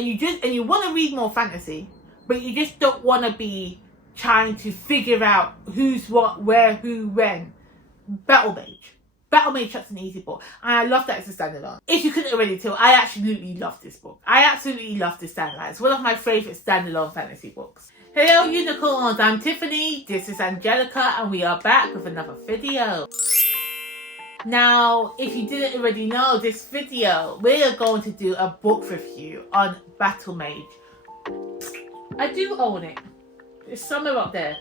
and you want to read more fantasy, but you just don't want to be trying to figure out who's what, where, who, when. BattleMage. BattleMage, that's an easy book. And I love that it's a standalone. If you couldn't already tell, I absolutely love this book. I absolutely love this standalone. It's one of my favourite standalone fantasy books. Hello unicorns, I'm Tiffany, this is Angelica, and we are back with another video. Now, if you didn't already know, this video, we are going to do a book review on BattleMage. I do own it. It's somewhere up there.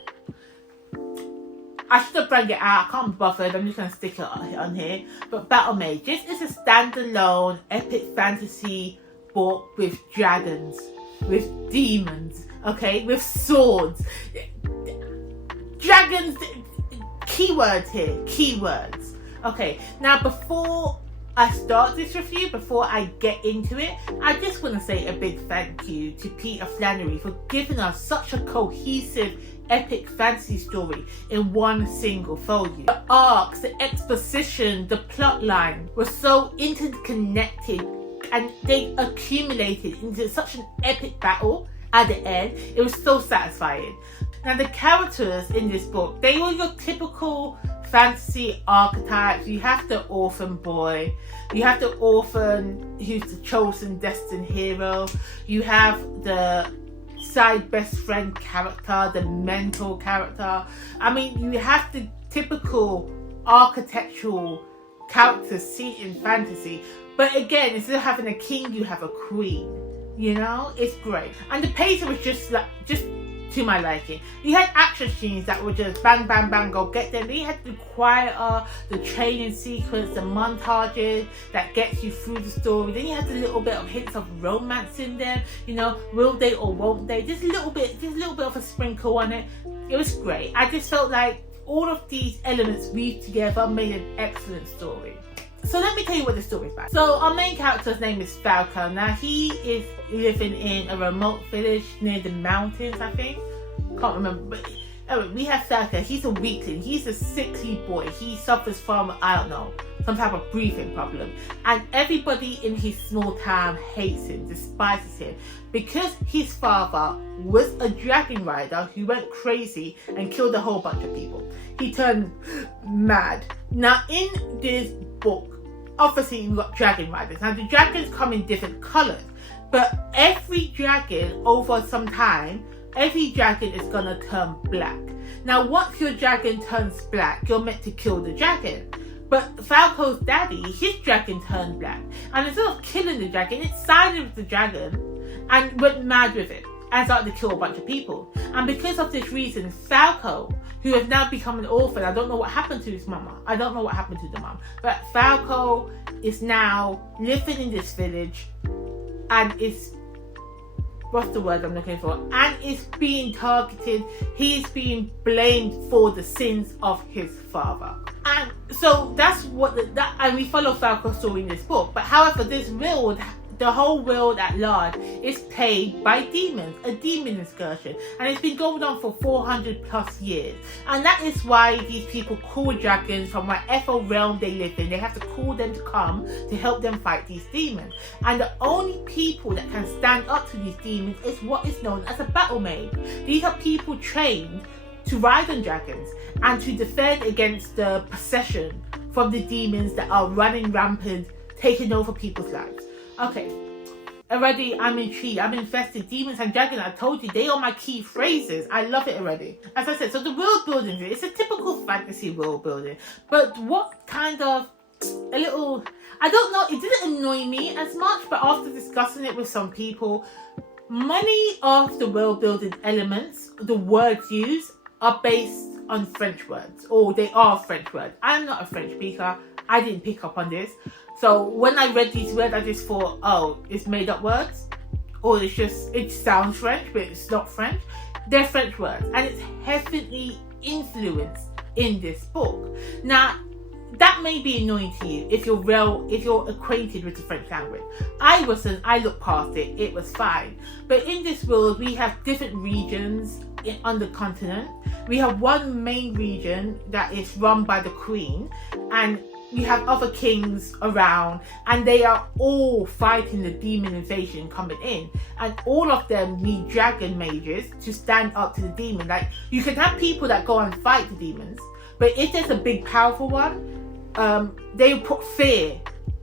I should have brought it out. I can't be bothered. I'm just going to stick it on here. But BattleMage, this is a standalone epic fantasy book with dragons, with demons, okay, with swords. Dragons, keywords here, keywords. Okay, now before I start this review, before I get into it, I just want to say a big thank you to Peter Flannery for giving us such a cohesive epic fantasy story in one single volume. The arcs, the exposition, the plot line were so interconnected and they accumulated into such an epic battle at the end. It was so satisfying. Now the characters in this book, they were your typical fantasy archetypes. You have the orphan boy, you have the orphan who's the chosen destined hero, you have the side best friend character, the mentor character. I mean, you have the typical architectural characters seen in fantasy, but again, instead of having a king, you have a queen. You know, it's great. And the pacing was just to my liking. You had action scenes that were just bang, bang, bang, go get them. Then you had the quieter, the training sequence, the montages that gets you through the story. Then you had a little bit of hints of romance in there. You know, will they or won't they? Just a little bit of a sprinkle on it. It was great. I just felt like all of these elements weaved together made an excellent story. So let me tell you what the story is about. So our main character's name is Falco. Now he is living in a remote village near the mountains, I think. Can't remember. But anyway, we have Falco. He's a weakling. He's a sickly boy. He suffers from, I don't know, some type of breathing problem. And everybody in his small town hates him, despises him. Because his father was a dragon rider who went crazy and killed a whole bunch of people. He turned mad. Now in this book, obviously you've got dragon riders. Now the dragons come in different colours, but every dragon over some time, every dragon is gonna turn black. Now once your dragon turns black, you're meant to kill the dragon. But Falco's daddy, his dragon turned black. And instead of killing the dragon, it sided with the dragon and went mad with it and started to kill a bunch of people. And because of this reason, Falco, who has now become an orphan, I don't know what happened to his mama. I don't know what happened to the mom. But Falco is now living in this village and is, what's the word I'm looking for? And is being targeted. He's being blamed for the sins of his father. And so that's what, and we follow Falco's story in this book. But however, this world, the whole world at large is plagued by demons, a demon excursion, and it's been going on for 400 plus years. And that is why these people call dragons from whatever realm they live in. They have to call them to come to help them fight these demons. And the only people that can stand up to these demons is what is known as a battle mage. These are people trained to ride on dragons and to defend against the possession from the demons that are running rampant, taking over people's lives. Okay, already I'm intrigued, I'm invested. Demons and dragons, I told you, they are my key phrases. I love it already. As I said, so the world building, it's a typical fantasy world building. But what kind of, a little, I don't know, it didn't annoy me as much, but after discussing it with some people, many of the world building elements, the words used, are based on French words, or they are French words. I'm not a French speaker, I didn't pick up on this. So when I read these words, I just thought, oh, it's made up words, or it's just, it sounds French, but it's not French. They're French words, and it's heavily influenced in this book. Now, that may be annoying to you if you're acquainted with the French language. I wasn't, I looked past it, it was fine. But in this world, we have different regions on the continent. We have one main region that is run by the Queen, and you have other kings around, and they are all fighting the demon invasion coming in, and all of them need dragon mages to stand up to the demon. Like, you can have people that go and fight the demons, but if there's a big powerful one, they put fear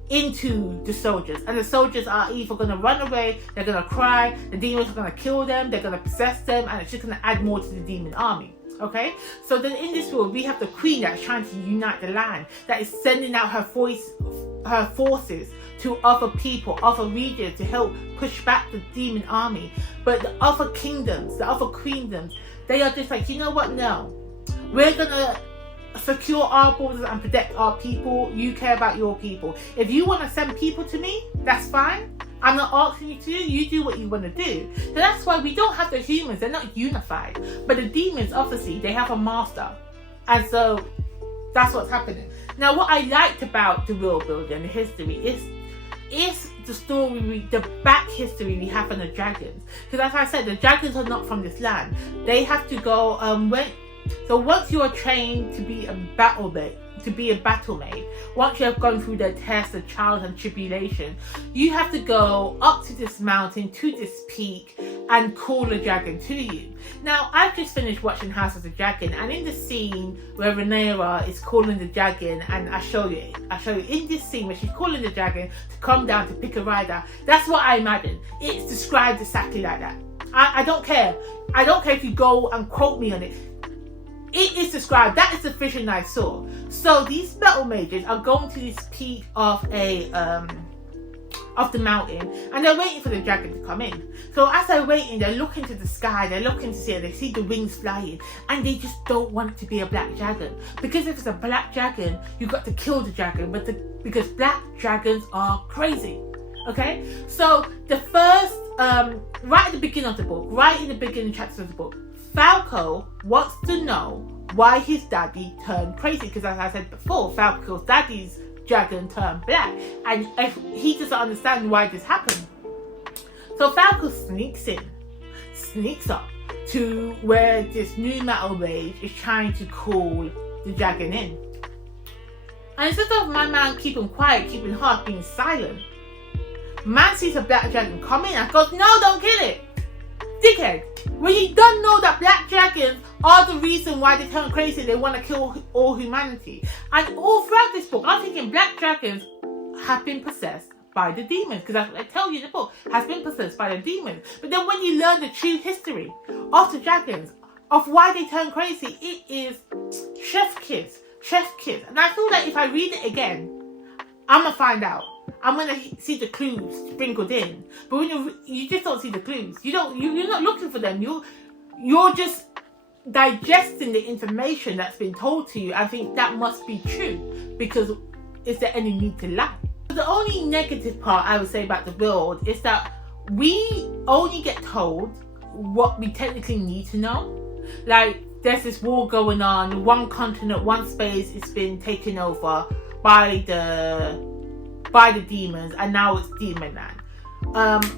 into the soldiers, and the soldiers are either going to run away, they're going to cry, the demons are going to kill them, they're going to possess them, and it's just going to add more to the demon army. Okay, so then in this world we have the queen that's trying to unite the land, that is sending out her forces to other people, other regions, to help push back the demon army. But the other kingdoms, the other queendoms, they are just like, you know what, no, we're gonna secure our borders and protect our people. You care about your people. If you want to send people to me, that's fine. I'm not asking you to. You do what you want to do. So that's why we don't have the humans. They're not unified. But the demons, obviously, they have a master. And so that's what's happening. Now, what I liked about the world building, the history, is the story, the back history we have on the dragons. Because as I said, the dragons are not from this land. They have to go, so once you are trained to be a battle mage, once you have gone through the test of trials and tribulation, you have to go up to this mountain, to this peak, and call a dragon to you. Now, I've just finished watching House of the Dragon, and in the scene where Rhaenyra is calling the dragon, and I show you in this scene where she's calling the dragon to come down to pick a rider, that's what I imagine. It's described exactly like that. I don't care. I don't care if you go and quote me on it. It is described. That is the vision I saw. So these battle mages are going to this peak of the mountain, and they're waiting for the dragon to come in. So as they're waiting, they're looking to the sky, they're looking to see it, they see the wings flying, and they just don't want it to be a black dragon. Because if it's a black dragon, you've got to kill the dragon, because black dragons are crazy. Okay? So the first, right at the beginning of the book, right in the beginning chapters of the book, Falco wants to know why his daddy turned crazy, because as I said before, Falco's daddy's dragon turned black, and he doesn't understand why this happened. So Falco sneaks up to where this new metal mage is trying to call the dragon in. And instead of my man keeping quiet, keeping hard, being silent, man sees a black dragon come in and goes, no, don't kill it. Dickhead, when you don't know that black dragons are the reason why they turn crazy, they want to kill all humanity. And all throughout this book, I'm thinking black dragons have been possessed by the demons, because that's what I tell you in the book, has been possessed by the demons. But then when you learn the true history of the dragons, of why they turn crazy, it is chef kiss. And I feel that if I read it again, I'm going to find out. I'm going to see the clues sprinkled in. But when you just don't see the clues. You're not looking for them. You're just digesting the information that's been told to you. I think that must be true, because is there any need to lie? The only negative part I would say about the world is that we only get told what we technically need to know. Like, there's this war going on, one continent, one space is been taken over by the demons, and now it's demon land.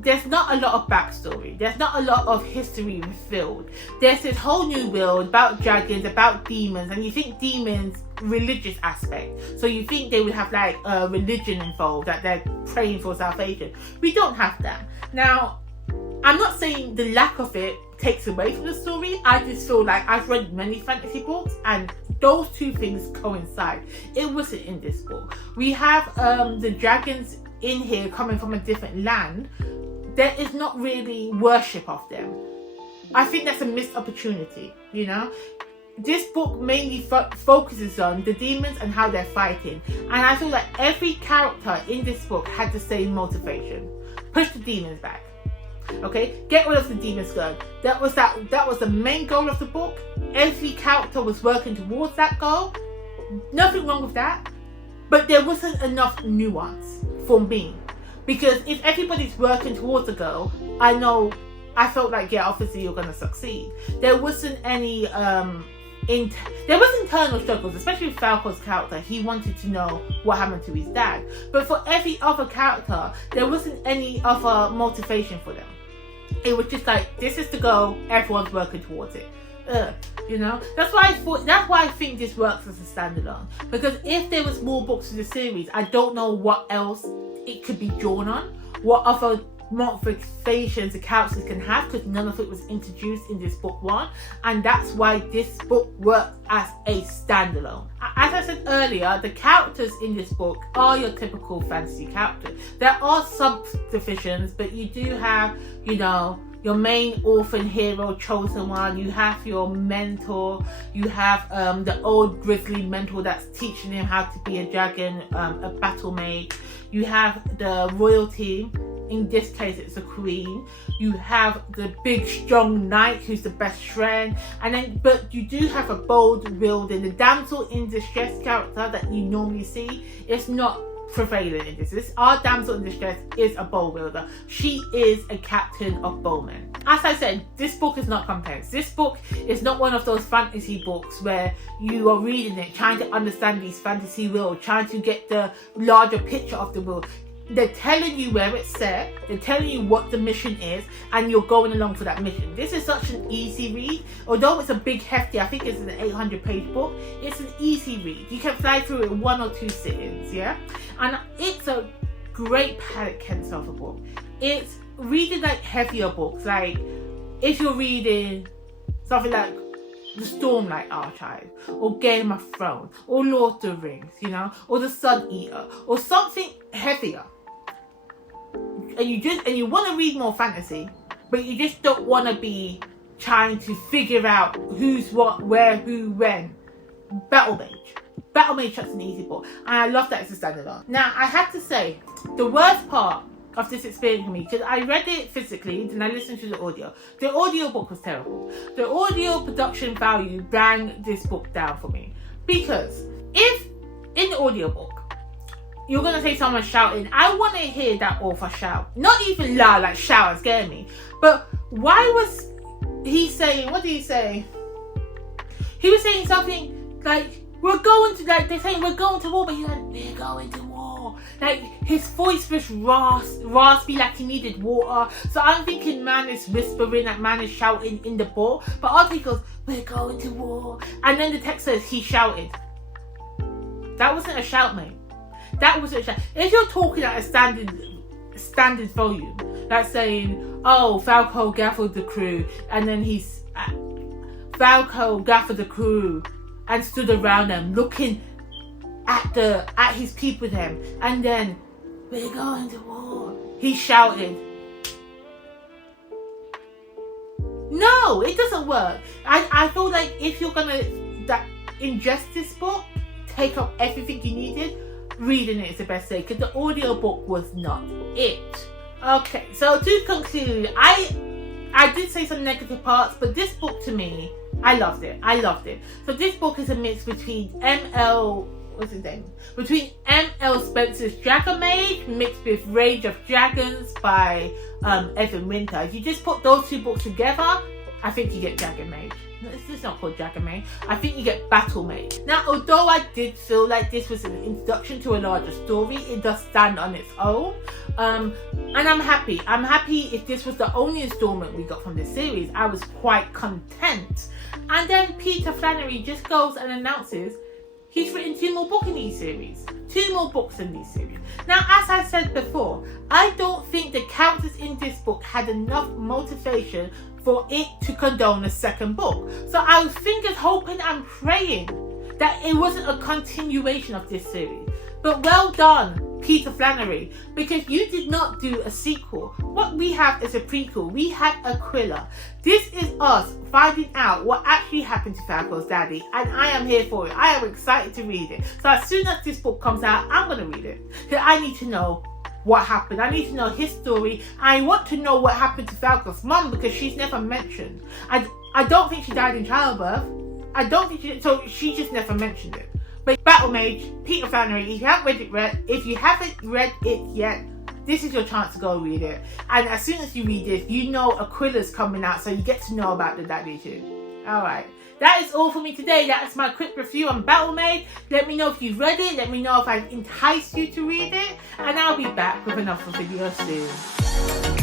There's not a lot of backstory. There's not a lot of history revealed. There's this whole new world about dragons, about demons, and you think demons, religious aspect. So you think they would have like a religion involved, that they're praying for salvation. We don't have that. Now, I'm not saying the lack of it takes away from the story. I just feel like I've read many fantasy books, and those two things coincide. It wasn't in this book. We have the dragons in here coming from a different land. There is not really worship of them. I think that's a missed opportunity, you know. This book mainly focuses on the demons and how they're fighting. And I feel like every character in this book had the same motivation. Push the demons back. Okay, get rid of the demon scourge. That was the main goal of the book. Every character was working towards that goal. Nothing wrong with that, but there wasn't enough nuance for me, because if everybody's working towards the goal, I felt like, yeah, obviously you're gonna succeed. There wasn't any there was internal struggles, especially with Falco's character. He wanted to know what happened to his dad, but for every other character, there wasn't any other motivation for them. It was just like, this is the goal, everyone's working towards it. You know, that's why I think this works as a standalone. Because if there was more books in the series, I don't know what else it could be drawn on, what other motivations the characters can have, because none of it was introduced in this book one, and that's why this book works as a standalone. As I said earlier, the characters in this book are your typical fantasy characters. There are subdivisions, but you do have, you know, your main orphan hero, chosen one. You have your mentor. You have the old grizzly mentor that's teaching him how to be a dragon, a battle mage. You have the royalty. In this case, it's a queen. You have the big, strong knight who's the best friend, and then, but you do have a bold wielder. The damsel in distress character that you normally see is not prevalent in this. Our damsel in distress is a bow wielder. She is a captain of bowmen. As I said, this book is not complex. This book is not one of those fantasy books where you are reading it, trying to understand these fantasy worlds, trying to get the larger picture of the world. They're telling you where it's set, they're telling you what the mission is, and you're going along for that mission. This is such an easy read. Although it's a big hefty, I think it's an 800-page book, it's an easy read. You can fly through it in 1 or 2 sittings, yeah? And it's a great palate cleanser of a book. It's reading like heavier books, like if you're reading something like the Stormlight Archive, or Game of Thrones, or Lord of the Rings, you know, or the Sun Eater, or something heavier. And you want to read more fantasy, but you just don't want to be trying to figure out who's what, where, who, when. Battlemage is an easy book, and I love that it's a standalone. Now, I have to say, the worst part of this experience for me, because I read it physically, then I listened to the audio. The audio book was terrible. The audio production value brought this book down for me, because if in the audio book you're gonna say someone shouting, I want to hear that author shout, not even loud, like shout and scare me. But why was he saying? What did he say? He was saying something like, we're going to, like, they're saying we're going to war, but he's like, we're going to war. Like, his voice was raspy, like he needed water. So I'm thinking man is whispering, like man is shouting in the book. But other he goes, we're going to war. And then the text says he shouted. That wasn't a shout, mate. That wasn't a shout. If you're talking at a standard volume, that's saying, oh, Falco gathered the crew, and then he's Falco gathered the crew and stood around them, looking at his people then, and then we're going to war. He shouted. No, it doesn't work. I feel like if you're gonna ingest this book, take up everything you needed, reading it is the best way, because the audio book was not it. Okay, so to conclude, I did say some negative parts, but this book to me, I loved it. So this book is a mix between Between M.L. Spencer's Dragon Mage mixed with Rage of Dragons by Evan Winter. If you just put those two books together, I think you get Dragon Mage. No, it's not called Dragon Mage. I think you get Battle Mage. Now, although I did feel like this was an introduction to a larger story, it does stand on its own. And I'm happy. I'm happy if this was the only installment we got from this series. I was quite content. And then Peter Flannery just goes and announces he's written 2 more books in these series. 2 more books in these series. Now, as I said before, I don't think the characters in this book had enough motivation for it to condone a second book. So I was hoping and praying that it wasn't a continuation of this series. But well done, Peter Flannery, because you did not do a sequel. What we have is a prequel. We had Aquila. This is us finding out what actually happened to Falco's daddy, and I am here for it. I am excited to read it. So as soon as this book comes out, I'm going to read it, because I need to know what happened. I need to know his story. I want to know what happened to Falco's mum, because she's never mentioned. I don't think she died in childbirth. I don't think so she just never mentioned it. But Battle Mage, Peter Flannery, if you haven't read it yet, this is your chance to go read it. And as soon as you read this, you know Aquila's coming out, so you get to know about the daddy too. Alright, that is all for me today. That is my quick review on Battle Mage. Let me know if you've read it. Let me know if I've enticed you to read it. And I'll be back with another video soon.